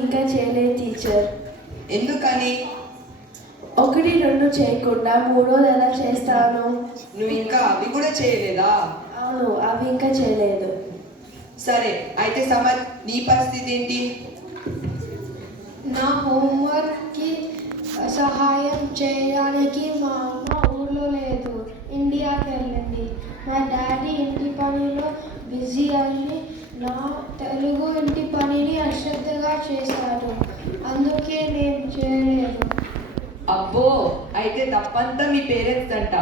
ఇంకా చేయలేదు టీచర్. ఎందుకని? 1, 2 చేయకుండా 3 ఎలా చేస్తాను? నువ్వు ఇంకా అవి కూడా చేయలేదా? అవును, అవి ఇంకా చేయలేదు. సరే, అయితే సమర్ నీ పరిస్థితి ఏంటి? నా హోంవర్క్కి సహాయం చేయడానికి మా అమ్మ ఊర్లో లేదు, ఇండియాకి వెళ్ళింది. మా డాడీ ఇంటి పనిలో బిజీ అయ్యి నా తెలుగు ఇంటి పనిని అశ్రద్ధగా చేశారు, అందుకే నేను చేయలేదు. అబ్బో, అయితే తప్పంతా మీ పేరెంట్స్ అంట.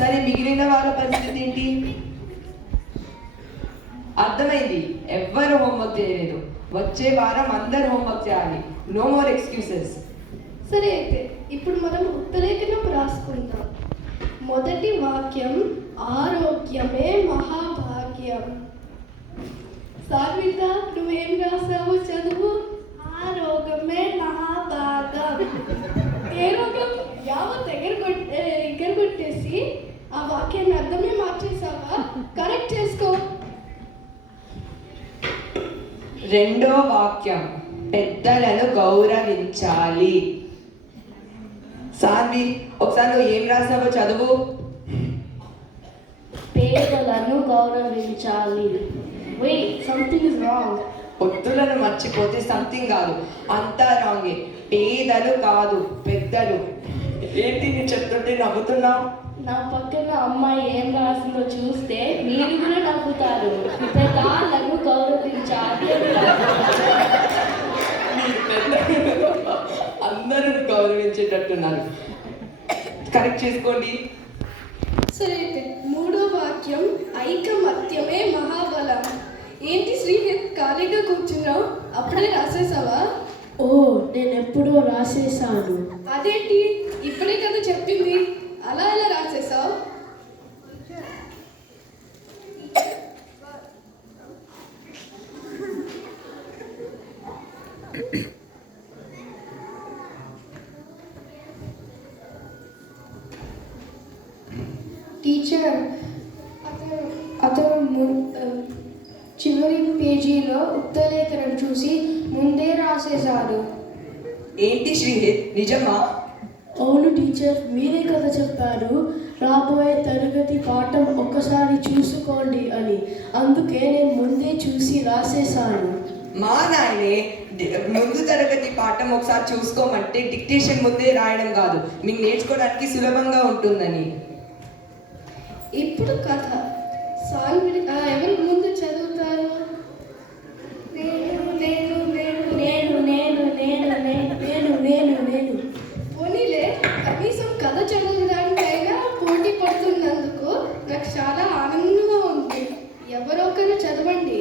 సరే, మిగిలిన వాళ్ళ పరిస్థితి ఏంటి? అర్థమైంది, ఎవ్వరు హోంవర్క్ చేయలేదు. వచ్చే వారం అందరు హోంవర్క్ చేయాలి. No more excuses. సరే, అయితే ఇప్పుడు మనం ఉత్తలేఖనం రాసుకుందాం. మొదటి వాక్యం, ఆరోగ్యమే మహాభాగ్యం. సార్విత, నువ్వేం రాసావు చదువు. ఆరోగ్యమే మహాభాగ్యం. ఏ రోగం? యావత్ ఎగరగొట్టేసి ఆ వాక్యాన్ని అర్థమే మార్చేసావా? కరెక్ట్ చేసుకో. రెండో వాక్యం, పెద్దలను గౌరవించాలి. సాన్వి, ఒకసారి నువ్వు ఏం రాసావో చదువు. పేదలను గౌరవించాలి. Wait, something is wrong. ఒత్తులను మర్చిపోతే సంథింగ్ కాదు, అంతా రాంగే. పేదలు కాదు, పెద్దలు. ఏంటి నీ చెప్తుంటే నవ్వుతున్నావు? నా పక్కన అమ్మాయి ఏం రాసిందో చూస్తే మీరు కూడా నవ్వుతారు. పెద్దలను గౌరవించాలి. అందరూ గౌరవించేటట్టున్నారు. కరెక్ట్ చేసుకోండి. సరే, అయితే మూడో వాక్యం, ఐకమత్యమే మహాబలం. ఏంటి శ్రీహిత్, ఖాళీగా కూర్చున్నావు? అప్పుడే రాసేసావా? ఓ, నేను ఎప్పుడో రాసేసాను. అదేంటి, ఇప్పుడే కదా చెప్పింది, అలా ఎలా రాసేసావు? టీచర్, అతను చివరి పేజీలో ఉత్తలేఖనం చూసి ముందే రాసేశాడు. ఏంటి శ్రీహిత్, నిజమా? అవును టీచర్, మీరే కదా చెప్పారు రాబోయే తరగతి పాఠం ఒక్కసారి చూసుకోండి అని. అందుకే నేను ముందే చూసి రాసేసాను. మా నాయనే, ముందు తరగతి పాఠం ఒకసారి చూసుకోమంటే డిక్టేషన్ ముందే రాయడం కాదు, మీకు నేర్చుకోవడానికి సులభంగా ఉంటుందని. ఇప్పుడు కథ. ఎవరు ముందు చదువుతారు? నేను పోనీలే, కనీసం కథ చదవడానికైనా పోటీ పడుతున్నందుకు నాకు చాలా ఆనందంగా ఉంది. ఎవరో ఒకరు చదవండి.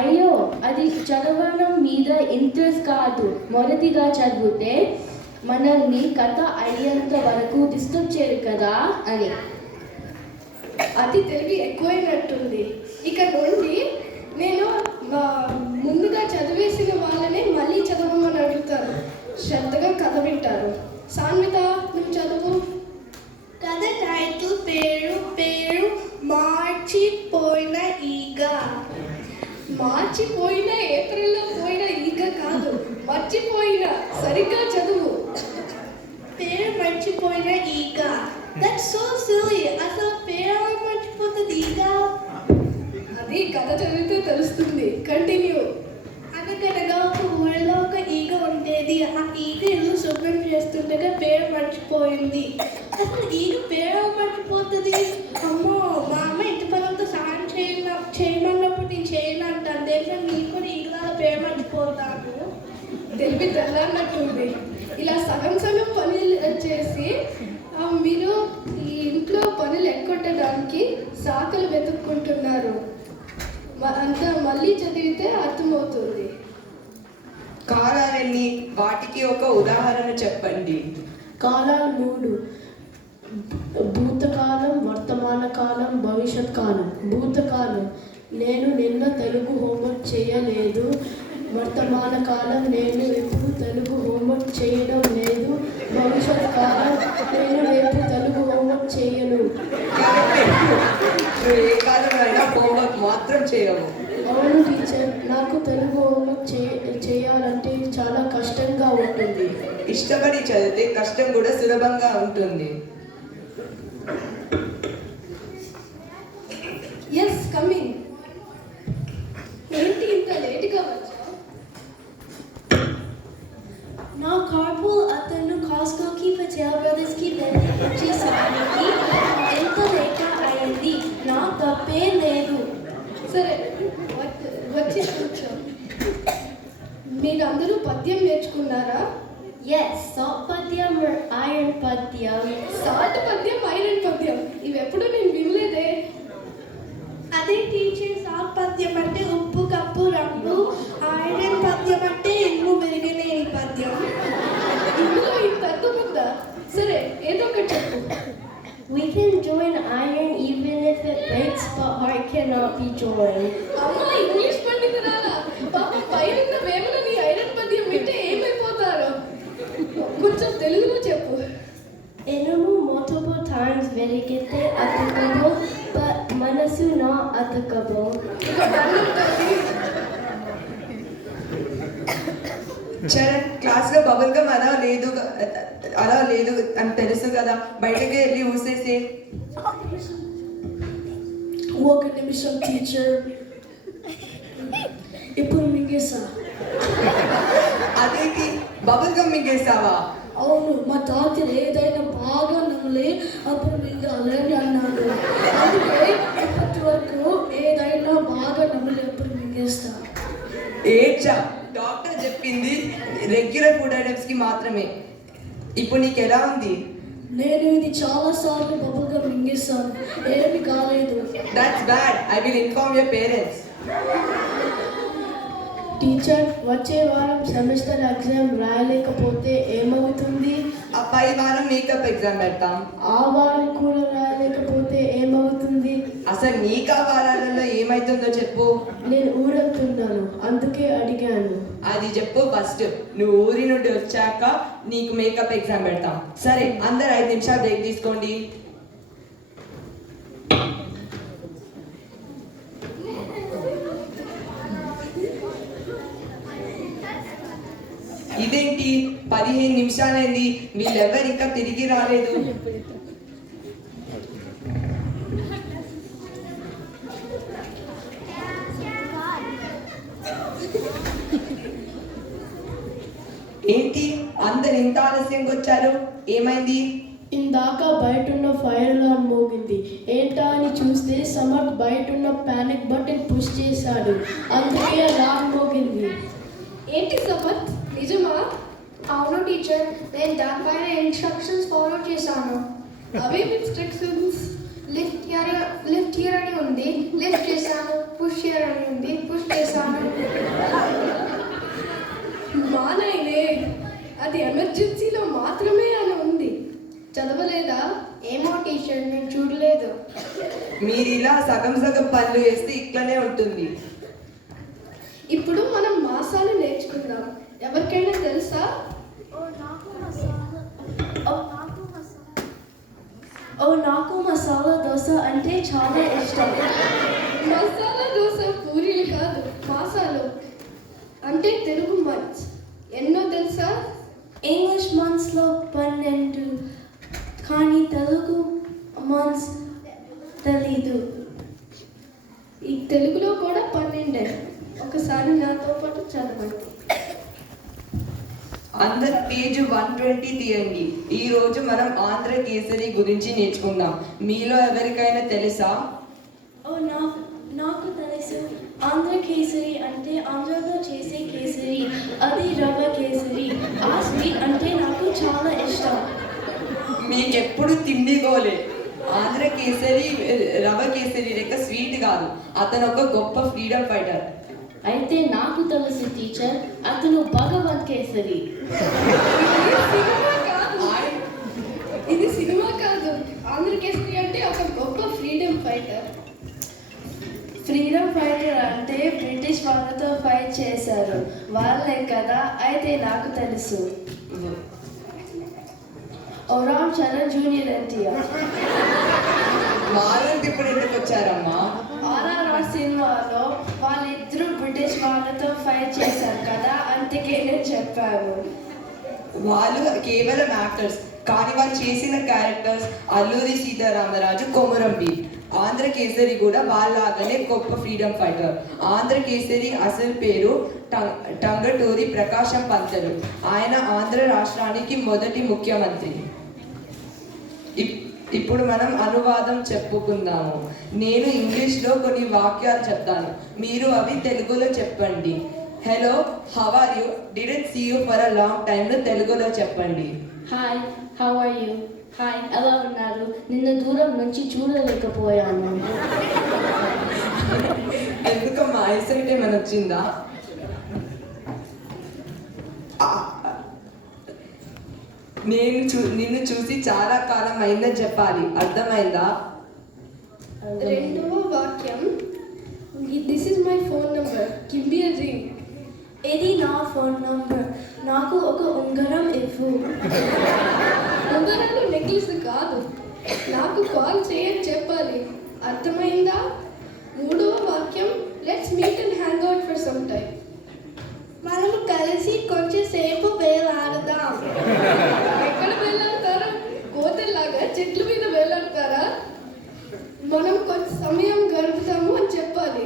అయ్యో, అది చదవడం మీద ఇంట్రెస్ట్ కాదు. మొదటిగా చదివితే మనల్ని కథ అయ్యేంత వరకు డిస్టర్బ్ చేయరు కదా అని. అతి తెలివి ఎక్కువైనట్టుంది. ఇక నుండి నేను ముందుగా చదివేసిన వాళ్ళనే మళ్ళీ చదవమని అడుగుతాను. శ్రద్ధగా కథ వింటారు. సాన్విత, నువ్వు చదువు. కథ టైటిల్ పేరు మార్చిపోయిన ఈగ. మార్చిపోయిన, ఏప్రిల్లో పోయిన ఈగ కాదు, మర్చిపోయిన. సరిగ్గా చదువు. పేరు మర్చిపోయిన ఈగ. That's so silly. అసలు పేరు మర్చిపోతుంది ఈగ. అది కథ చదివితే తెలుస్తుంది. కంటిన్యూ. అనగనగా ఒక ఊరిలో ఒక ఈగ ఉండేది. ఆ ఈగ ఇల్లు శుభ్రం చేస్తుండగా పేరు మర్చిపోయింది. అసలు ఈగ పేరు మర్చిపోతుంది. అమ్మో, మా అమ్మ ఇంటి పనులతో సాయం చేయమన్నప్పుడు నేను చేయను అంటాను. దేశం నీకు కూడా ఈగలాగా పేరు మర్చిపోతాను. తెలివి తెల్లారినట్టుంది. ఇలా సగం సగం పనులు చేసి మీరు ఈ ఇంట్లో పనులు ఎక్కొట్టడానికి సాకులు వెతుక్కుంటున్నారు. అంతా మళ్ళీ చదివితే అర్థమవుతుంది. కాలాలన్నీ, వాటికి ఒక ఉదాహరణ చెప్పండి. కాలాలు 3: భూతకాలం, వర్తమాన కాలం, భవిష్యత్ కాలం. భూతకాలం, నేను నిన్న తెలుగు హోంవర్క్ చేయలేదు. వర్తమాన కాలం, నేను ఎప్పుడు తెలుగు హోంవర్క్ చేయడం లేదు. భవిష్యత్ కాలం, నేను రేపు తెలుగు హోంవర్క్ చేయను. మాత్రం చేయవు. అవును టీచర్, నాకు తెలుగు హోంవర్క్ చేయాలంటే చాలా కష్టంగా ఉంటుంది. ఇష్టపడి చదివితే కష్టం కూడా సులభంగా ఉంటుంది. Yes coming. ఏంటి ఇంత లేట్గా వచ్చా? నా కార్పూల్ అతను కాస్కోకి పటేల్ బ్రదర్స్కి వెళ్ళి వచ్చేసరికి ఎంత లేట్ అయింది. నా తప్పే లేదు. సరే వచ్చి కూర్చో. మీరందరూ పద్యం నేర్చుకున్నారా? ఎస్, సాల్ట్ పద్యం ఐరన్ పద్యం. సాల్ట్ పద్యం, ఐరన్ పద్యం ఇవెప్పుడు నేను వినలేదే. అదే టీచర్, సాల్ట్ పద్యం అంటే ఉప్పు కప్పు రంగు, ఐరన్ పద్యం అంటే ఇల్లు విరగలేని పద్యం. ఇందులో ఇంత అర్థం ఉందా? సరే ఏదో ఒకటి చెప్పు. We can join iron even if it breaks, but heart cannot be joined. అమ్మా ఇంగ్లీష్ పండితురాలా, పాప పైన వేమనని ఐరన్ పద్యం వింటే ఏమైపోతారో. కొంచెం తెలుగులో చెప్పు. ఇనుము multiple times విరిగితే అతకబుల్, but మనసు not అతకబుల్. చరణ్, క్లాస్ లో బబుల్ గమ్ అలా లేదు అని తెలుసు కదా, బయటకి వెళ్ళి ఊసేసి. ఒక నిమిషం టీచర్, ఇప్పుడు మింగేసా. అదేంటి, బబుల్ గమ్ మింగేసావా? అవును, మా డాక్టర్ ఏదైనా బాగా నమ్మలే అప్పుడు మింగాలి అని అన్నాడు. అందుకే ఇప్పటి వరకు ఏదైనా బాగా నమ్మలే అప్పుడు మింగేస్తా. ఏడ్చా, డాక్టర్ చెప్పింది రెగ్యులర్ ఫుడ్ ఐటమ్స్ కి మాత్రమే. ఇప్పుడు నీకు ఎలా ఉంది? నేను ఇది చాలా సార్లు బబుల్గా మింగేస్తాను, ఏమి కాలేదు. That's bad. I will inform your parents. Teacher, వచ్చే వారం సెమిస్టర్ ఎగ్జామ్ రాయలేకపోతే ఏమవుతుంది? ఆ పై వారం మేకప్ ఎగ్జామ్ పెడతాం. ఆ వారం కూడా రాయలేకపోతే ఏమవుతుంది? అసలు నీకు ఆ వారాలలో ఏమైతుందో చెప్పు. నేను ఊరెళ్తున్నాను, అందుకే అడిగాను. అది చెప్పు ఫస్ట్. నువ్వు ఊరి నుండి వచ్చాక నీకు మేకప్ ఎగ్జామ్ పెడతాం. సరే, అందరు 5 నిమిషాలు బ్రేక్ తీసుకోండి. ఇదేంటి 15 నిమిషాలైంది, వీళ్ళెవరు ఇంకా తిరిగి రాలేదు. ఏంటి అందరు ఇంత ఆలస్యంగా వచ్చారు? ఏమైంది? ఇందాక బయటున్న ఫైర్ అలార్మ్ మోగింది. ఏంటా అని చూస్తే సమర్థ్ బయటున్న పానిక్ బటన్ పుష్ చేశాడు, అందుకే అలార్మ్ మోగింది. ఏంటి సమర్థ్, నిజమా? అవును టీచర్, నేను దానిపైన ఇన్స్ట్రక్షన్స్ ఫాలో చేశాను. అవేమి ఇన్స్ట్రక్షన్స్? లిఫ్ట్ హియర్ అని ఉంది, లిఫ్ట్ చేశాను. పుష్ హియర్ అని ఉంది, పుష్ చేశాను. మానైనే, అది ఎమర్జెన్సీలో మాత్రమే అని ఉంది. చదవలేదా? ఏమో టీచర్, నేను చూడలేదు. మీరు ఇలా సగం పనులు వేస్తే ఇట్లనే ఉంటుంది. ఇప్పుడు మనం మాసాలు నేర్చుకుందాం. ఎవరికైనా తెలుసా? నాకు మసాలా దోశ అంటే చాలా ఇష్టం. మసాలా దోశ పూరీలు కాదు, మాసాలు అంటే తెలుగు మంత్స్. ఎన్నో తెలుసా? ఇంగ్లీష్ మంత్స్లో 12, కానీ తెలుగు మంత్స్ తెలీదు. ఈ తెలుగులో కూడా 12. ఒకసారి నాతో పాటు చదవండి. అందరు పేజ్ 120 తీయండి. ఈ రోజు మనం ఆంధ్ర కేసరి గురించి నేర్చుకుందాం. మీలో ఎవరికైనా తెలుసా? నాకు తెలుసు. ఆంధ్ర కేసరి అంటే ఆంధ్రలో చేసే కేసరి, అది రవ్వ కేసరి. ఆ స్వీట్ అంటే నాకు చాలా ఇష్టం. మీకెప్పుడు తిండి గోలే. ఆంధ్ర కేసరి రవ కేసరి లెక్క స్వీట్ కాదు. అతను ఒక గొప్ప ఫ్రీడమ్ ఫైటర్. అయితే నాకు తెలుసు టీచర్, అతను భగవంత్ కేసరి. ఇది సినిమా కాదు. ఆంధ్ర కేసరి అంటే ఒక గొప్ప ఫ్రీడమ్ ఫైటర్. ఫ్రీడమ్ ఫైటర్ అంటే బ్రిటిష్ వాళ్ళతో ఫైట్ చేశారు వాళ్ళే కదా. అయితే నాకు తెలుసు. రామ్ చరణ్, జూనియర్ ఎన్టీఆర్. వాళ్ళకి ఇప్పుడు ఎందుకు వచ్చారమ్మా? RRR సినిమాలో వాళ్ళిద్దరూ బ్రిటిష్ వాళ్ళతో ఫైట్ చేశారు కదా, అందుకే నేను చెప్పాను. వాళ్ళు కేవలం యాక్టర్స్ కానీ వాళ్ళు చేసిన క్యారెక్టర్స్ అల్లూరి సీతారామరాజు, కొమురం భీమ్. ఆంధ్ర కేసరి కూడా వాళ్ళలాగానే గొప్ప ఫ్రీడమ్ ఫైటర్. ఆంధ్ర కేసరి అసలు పేరు టంగటూరి ప్రకాశం పంతులు. ఆయన ఆంధ్ర రాష్ట్రానికి మొదటి ముఖ్యమంత్రి. ఇప్పుడు మనం అనువాదం చెప్పుకుందాము. నేను ఇంగ్లీష్లో కొన్ని వాక్యాలు చెప్తాను, మీరు అవి తెలుగులో చెప్పండి. Hello, how are you, didn't see you for a long time తెలుగులో చెప్పండి. Hi, how are you? Hi, ఎలా ఉన్నారు? నిన్న దూరం నుంచి చూడలేకపోయాను. ఎందుకమ్మా ఐసైట్ ఏమైనా వచ్చిందా? నిన్ను చూసి చాలా కాలం అయిందని చెప్పాలి, అర్థమైందా? రెండవ వాక్యం, this is my phone number, give me a ring. ఇది నా ఫోన్ నంబర్, నాకు ఒక ఉంగరం ఇవ్వు. ఉంగరాలు నెక్లెస్ కాదు, నాకు కాల్ చేయని చెప్పాలి, అర్థమైందా? మూడవ వాక్యం, let's meet and hang out for some time. మనం కలిసి కొంచెం సేపు వేలాడదాం. ఎక్కడ వేలాడతారా? కోతల్లాగా చెట్ల మీద వేలాడతారా? మనం కొంచెం సమయం గడుపుతాము అని చెప్పాలి.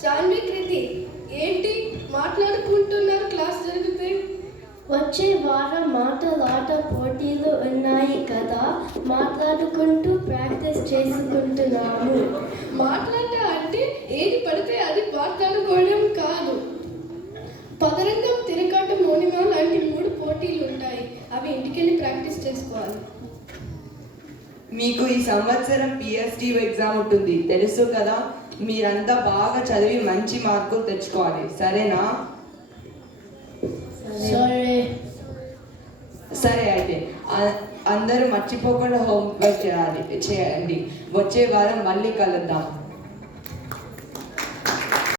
శాన్వి, కృతి, ఏంటి మాట్లాడుకుంటున్నారు క్లాస్ జరిగితే? వచ్చే వారం మాటలాట పోటీలు ఉన్నాయి కదా, మాట్లాడుకుంటూ ప్రాక్టీస్ చేసుకుంటున్నాము. మాట్లాట అంటే ఏది పడితే అది మాట్లాడుకోవడం కాదు. పదరంగం, తిరగాటం, మౌనిమా లాంటి 3 పోటీలు ఉంటాయి, అవి ఇంటికెళ్ళి ప్రాక్టీస్ చేసుకోవాలి. మీకు ఈ సంవత్సరం పిఎస్టీ ఎగ్జామ్ ఉంటుంది, తెలుసు కదా. మీరంతా బాగా చదివి మంచి మార్కులు తెచ్చుకోవాలి, సరేనా? సరే అయితే అందరూ మర్చిపోకుండా హోంవర్క్ చేయండి. వచ్చే వారం మళ్ళీ కలుద్దాం.